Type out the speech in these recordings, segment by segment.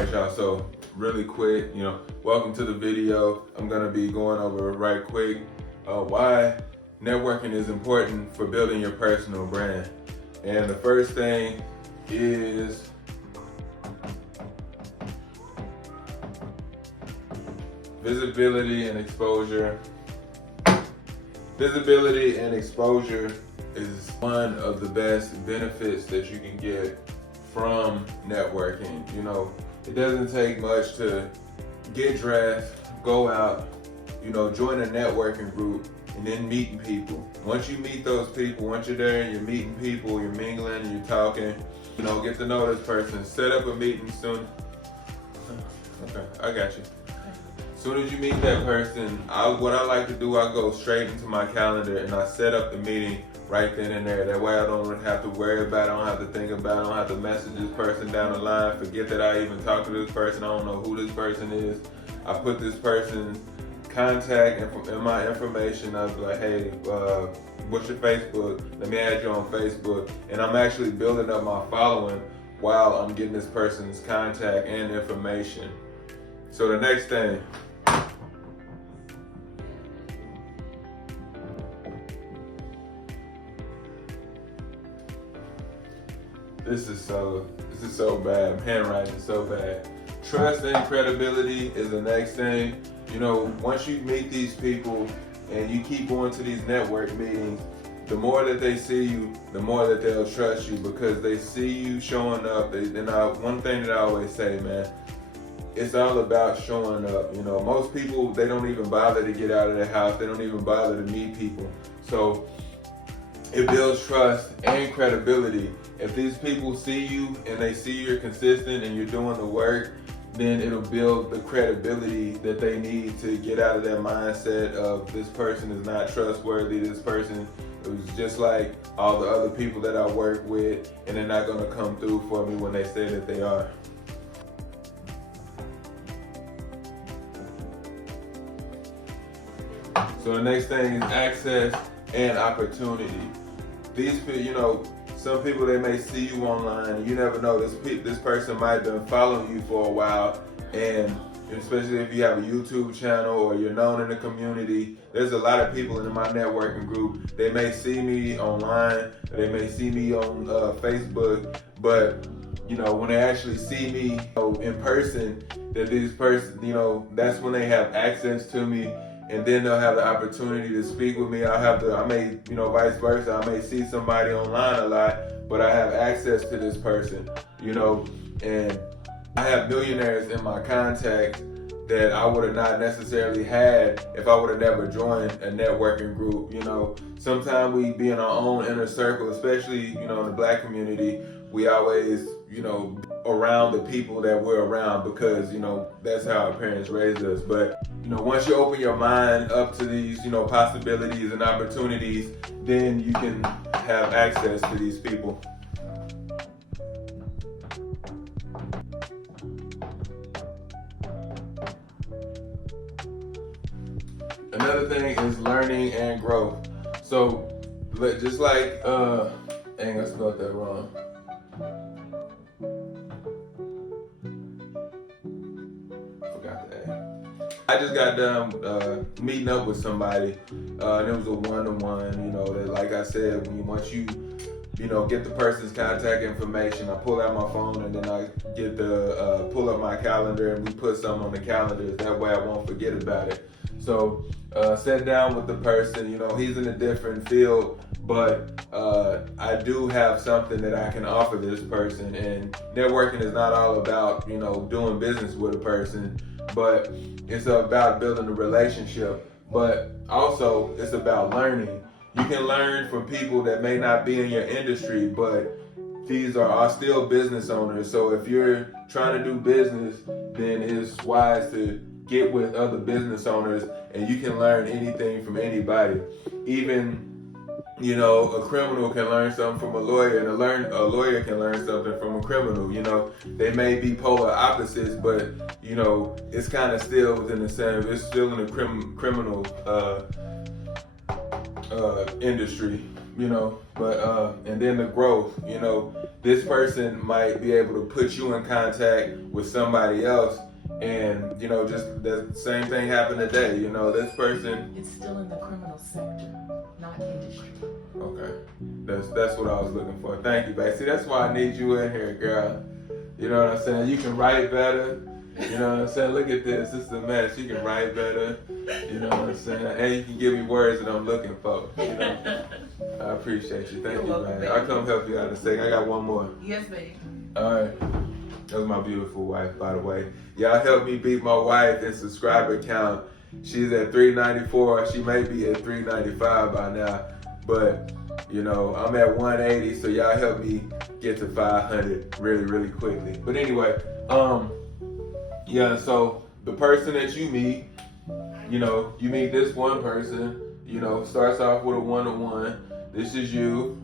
right, y'all, so really quick, welcome to the video. I'm gonna be going over right quick why networking is important for building your personal brand. And the first thing is visibility and exposure. Visibility and exposure is one of the best benefits that you can get from networking. It doesn't take much to get dressed, go out, join a networking group, and then meeting people. Once you meet those people, once you're there and you're meeting people, you're mingling, you're talking, get to know this person. Set up a meeting soon. Okay, I got you. As soon as you meet that person, what I like to do, I go straight into my calendar and I set up the meeting right then and there. That way I don't have to worry about it, I don't have to think about it, I don't have to message this person down the line, forget that I even talked to this person, I don't know who this person is. I put this person's contact in my information. I'll be like, hey, what's your Facebook? Let me add you on Facebook. And I'm actually building up my following while I'm getting this person's contact and information. So the next thing, This is so bad. Handwriting is so bad. Trust and credibility is the next thing. Once you meet these people and you keep going to these network meetings, the more that they see you, the more that they'll trust you because they see you showing up. One thing that I always say, man, it's all about showing up. Most people, they don't even bother to get out of their house. They don't even bother to meet people. So it builds trust and credibility. If these people see you and they see you're consistent and you're doing the work, then it'll build the credibility that they need to get out of that mindset of this person is not trustworthy, this person is just like all the other people that I work with, and they're not gonna come through for me when they say that they are. So the next thing is access and opportunity. These people, some people, they may see you online and you never know, this person might have been following you for a while, and especially if you have a YouTube channel or you're known in the community, there's a lot of people in my networking group. They may see me online, they may see me on Facebook, but when they actually see me in person, that this person, that's when they have access to me. And then they'll have the opportunity to speak with me. I may, vice versa. I may see somebody online a lot, but I have access to this person, and I have millionaires in my contacts that I would have not necessarily had if I would have never joined a networking group. Sometimes we be in our own inner circle, especially, in the Black community. We always, around the people that we're around because, that's how our parents raised us. But, once you open your mind up to these, possibilities and opportunities, then you can have access to these people. Another thing is learning and growth. So, just like, dang, I spelled that wrong. I just got done meeting up with somebody, and it was a one-to-one, that, like I said, once you get the person's contact information, I pull out my phone and then I get pull up my calendar and we put something on the calendar. That way I won't forget about it. So sat down with the person, he's in a different field, but I do have something that I can offer this person. And networking is not all about, doing business with a person, but it's about building a relationship. But also it's about learning. You can learn from people that may not be in your industry, but these are still business owners. So if you're trying to do business, then it's wise to get with other business owners, and you can learn anything from anybody. Even, a criminal can learn something from a lawyer, and a lawyer can learn something from a criminal. They may be polar opposites, but it's kind of still within the same. It's still in the criminal industry. and then the growth, this person might be able to put you in contact with somebody else, and just the same thing happened today. This person. It's still in the criminal sector, not industry. Okay, that's what I was looking for. Thank you, babe. See, that's why I need you in here, girl. You know what I'm saying? You can write better. You know what I'm saying? Look at this. This is a mess. You can write better. You know what I'm saying? And you can give me words that I'm looking for. I appreciate you. Thank you, man. I'll come help you out in a second. I got one more. Yes, babe. All right. That was my beautiful wife, by the way. Y'all help me beat my wife in subscriber count. She's at 394. She may be at 395 by now. But, I'm at 180. So y'all help me get to 500 really, really quickly. But anyway, so the person that you meet, you meet this one person, starts off with a one-on-one. This is you.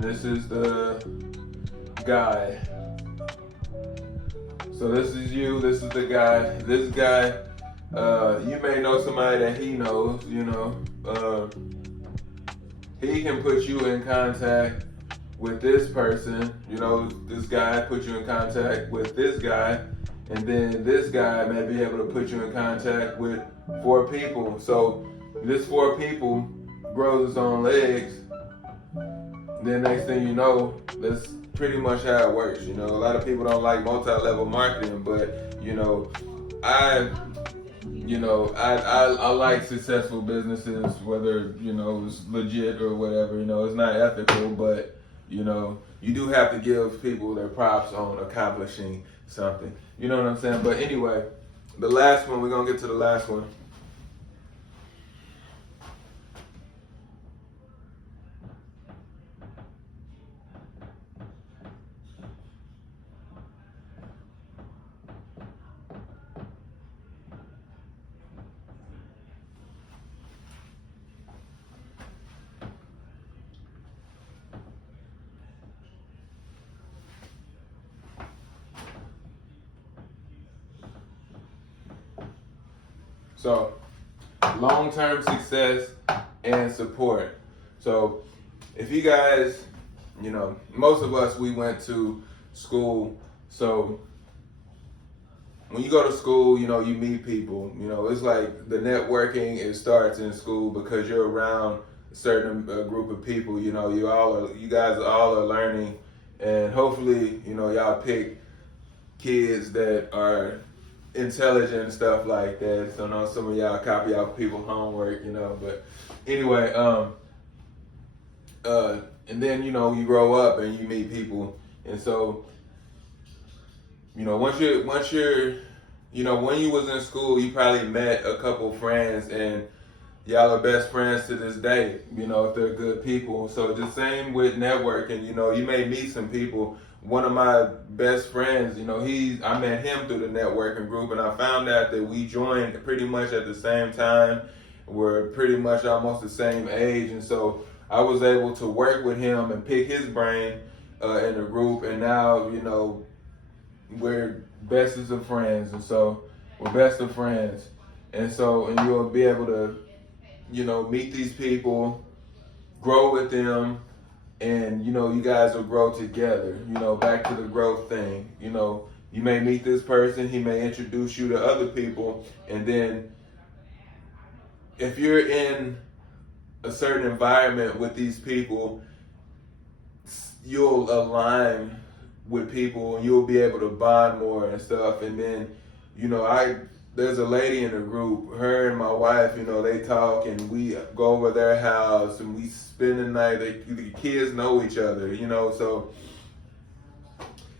This is the guy. So this is you, this is the guy. This guy, you may know somebody that he knows, he can put you in contact with this person, this guy put you in contact with this guy, and then this guy may be able to put you in contact with 4 people. So this 4 people grows its own legs. Then next thing you know, that's pretty much how it works. A lot of people don't like multi-level marketing, but I like successful businesses, whether it's legit or whatever. It's not ethical, but you do have to give people their props on accomplishing something. You know what I'm saying? But anyway, the last one, we're gonna get to the last one. So, long-term success and support. So, if you guys, most of us, we went to school. So, when you go to school, you meet people. It's like the networking, it starts in school because you're around a certain group of people. You guys all are learning, and hopefully, y'all pick kids that are intelligent and stuff like that. So I know some of y'all copy out people's homework, but anyway, and then you grow up and you meet people, and so once you're when you was in school, you probably met a couple friends, and y'all are best friends to this day, if they're good people. So the same with networking, you may meet some people. One of my best friends, I met him through the networking group, and I found out that we joined pretty much at the same time. We're pretty much almost the same age, and so I was able to work with him and pick his brain in the group, and now, we're bestest of friends, and so we're best of friends. And so, and you'll be able to, meet these people, grow with them, and you guys will grow together. Back to the growth thing. You may meet this person, he may introduce you to other people, and then if you're in a certain environment with these people, you'll align with people and you'll be able to bond more and stuff. And then there's a lady in the group, her and my wife, they talk, and we go over their house and we spend the night. The kids know each other, so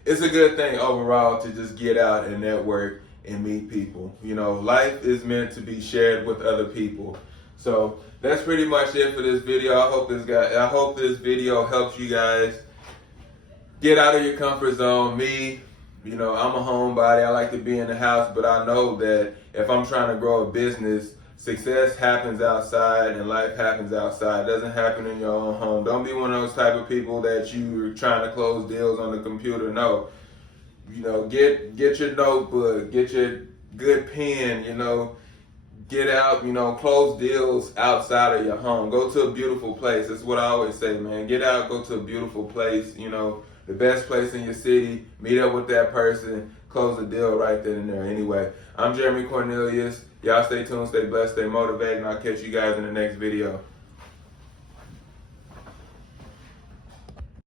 it's a good thing overall to just get out and network and meet people. Life is meant to be shared with other people. So that's pretty much it for this video. I hope this video helps you guys get out of your comfort zone. Me, I'm a homebody. I like to be in the house, but I know that if I'm trying to grow a business, success happens outside and life happens outside. It doesn't happen in your own home. Don't be one of those type of people that you're trying to close deals on the computer. No. Get your notebook, get your good pen, get out, close deals outside of your home. Go to a beautiful place. That's what I always say, man. Get out, go to a beautiful place, the best place in your city. Meet up with that person, close the deal right then and there. Anyway, I'm Jeremy Cornelius. Y'all stay tuned, stay blessed, stay motivated, and I'll catch you guys in the next video.